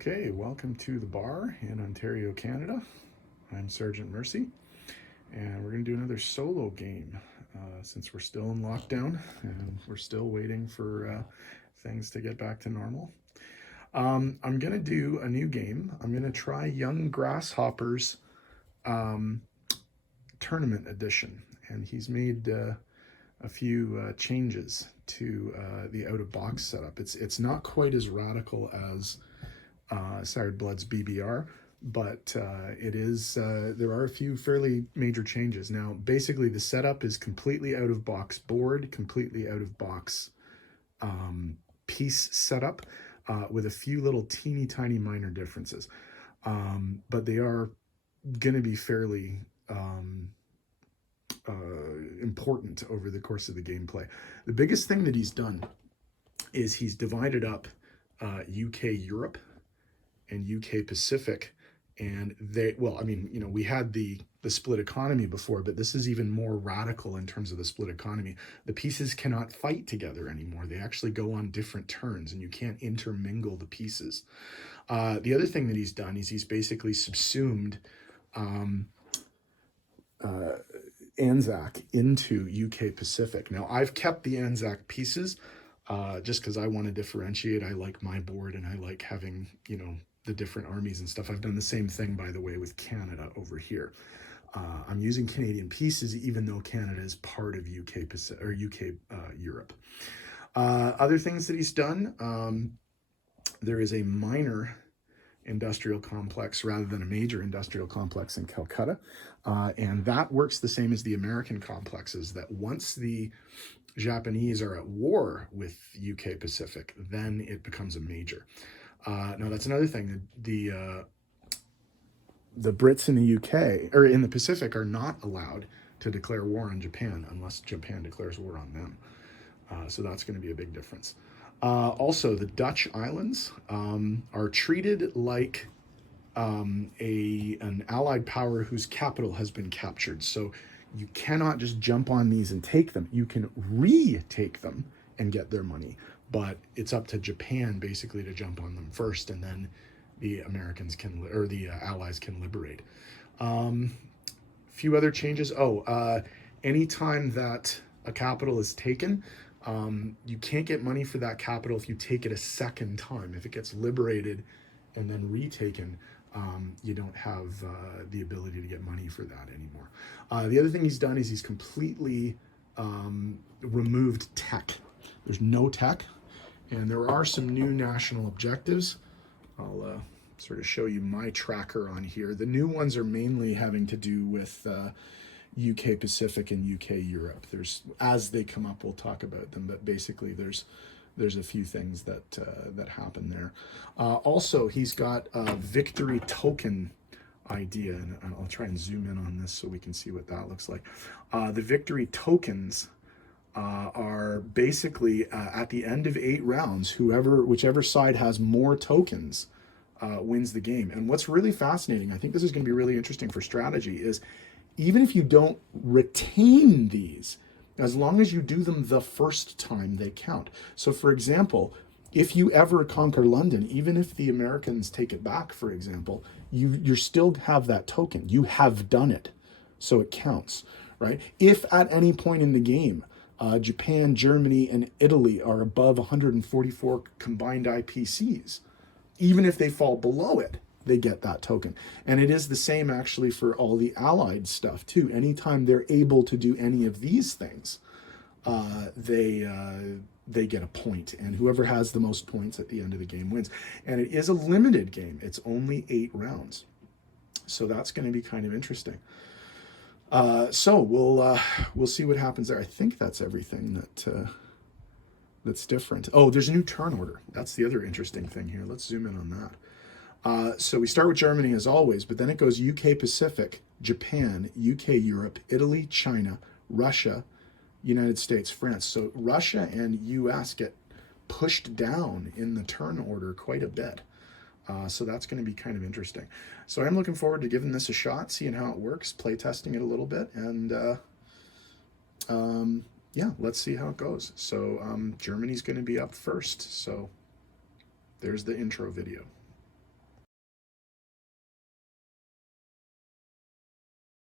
Okay, welcome to the bar in Ontario, Canada. I'm Sergeant Mercy, and we're going to do another solo game since we're still in lockdown and we're still waiting for things to get back to normal. I'm going to do a new game. I'm going to try Young Grasshopper's Tournament Edition, and he's made a few changes to the out-of-box setup. It's not quite as radical as Sired Blood's BBR, but it is there are a few fairly major changes. Now, basically, the setup is completely out-of-box board, completely out-of-box piece setup, with a few little teeny tiny minor differences, but they are going to be fairly important over the course of the gameplay. The biggest thing that he's done is he's divided up UK Europe and UK Pacific, and we had the split economy before, but this is even more radical in terms of the split economy. The pieces cannot fight together anymore. They actually go on different turns, and you can't intermingle the pieces. The other thing that he's done is he's basically subsumed Anzac into UK Pacific. Now, I've kept the Anzac pieces just because I want to differentiate. I like my board, and I like having, the different armies and stuff. I've done the same thing, by the way, with Canada over here. I'm using Canadian pieces, even though Canada is part of UK Pacific, or UK Europe. Other things that he's done, there is a minor industrial complex rather than a major industrial complex in Calcutta, and that works the same as the American complexes, that once the Japanese are at war with UK Pacific, then it becomes a major. Now, that's another thing. The Brits in the UK, or in the Pacific, are not allowed to declare war on Japan unless Japan declares war on them. So that's going to be a big difference. Also, the Dutch islands are treated like an allied power whose capital has been captured. So you cannot just jump on these and take them. You can retake them and get their money, but it's up to Japan basically to jump on them first, and then the Americans can, or the allies can liberate. Few other changes. Anytime that a capital is taken, you can't get money for that capital if you take it a second time. If it gets liberated and then retaken, you don't have the ability to get money for that anymore. The other thing he's done is he's completely removed tech. There's no tech, and there are some new national objectives. I'll sort of show you my tracker on here. The new ones are mainly having to do with UK Pacific and UK Europe. As they come up, we'll talk about them, but basically there's a few things that happen there. Also, he's got a victory token idea, and I'll try and zoom in on this so we can see what that looks like. The victory tokens are basically at the end of 8 rounds, whichever side has more tokens wins the game. And what's really fascinating, I think this is going to be really interesting for strategy, is even if you don't retain these, as long as you do them the first time, they count. So, for example, if you ever conquer London, even if the Americans take it back, for example, you still have that token. You have done it, so it counts, right? If at any point in the game, Japan, Germany, and Italy are above 144 combined IPCs, even if they fall below it, they get that token. And it is the same actually for all the allied stuff too. Anytime they're able to do any of these things, they get a point, and whoever has the most points at the end of the game wins. And it is a limited game. It's only 8 rounds. So that's going to be kind of interesting. So we'll see what happens there. I think that's everything that's different. Oh, there's a new turn order. That's the other interesting thing here. Let's zoom in on that. So we start with Germany as always, but then it goes UK Pacific, Japan, UK Europe, Italy, China, Russia, United States, France. So Russia and US get pushed down in the turn order quite a bit. So that's going to be kind of interesting. So I'm looking forward to giving this a shot, seeing how it works, play testing it a little bit, and yeah, let's see how it goes. So Germany's going to be up first. So there's the intro video.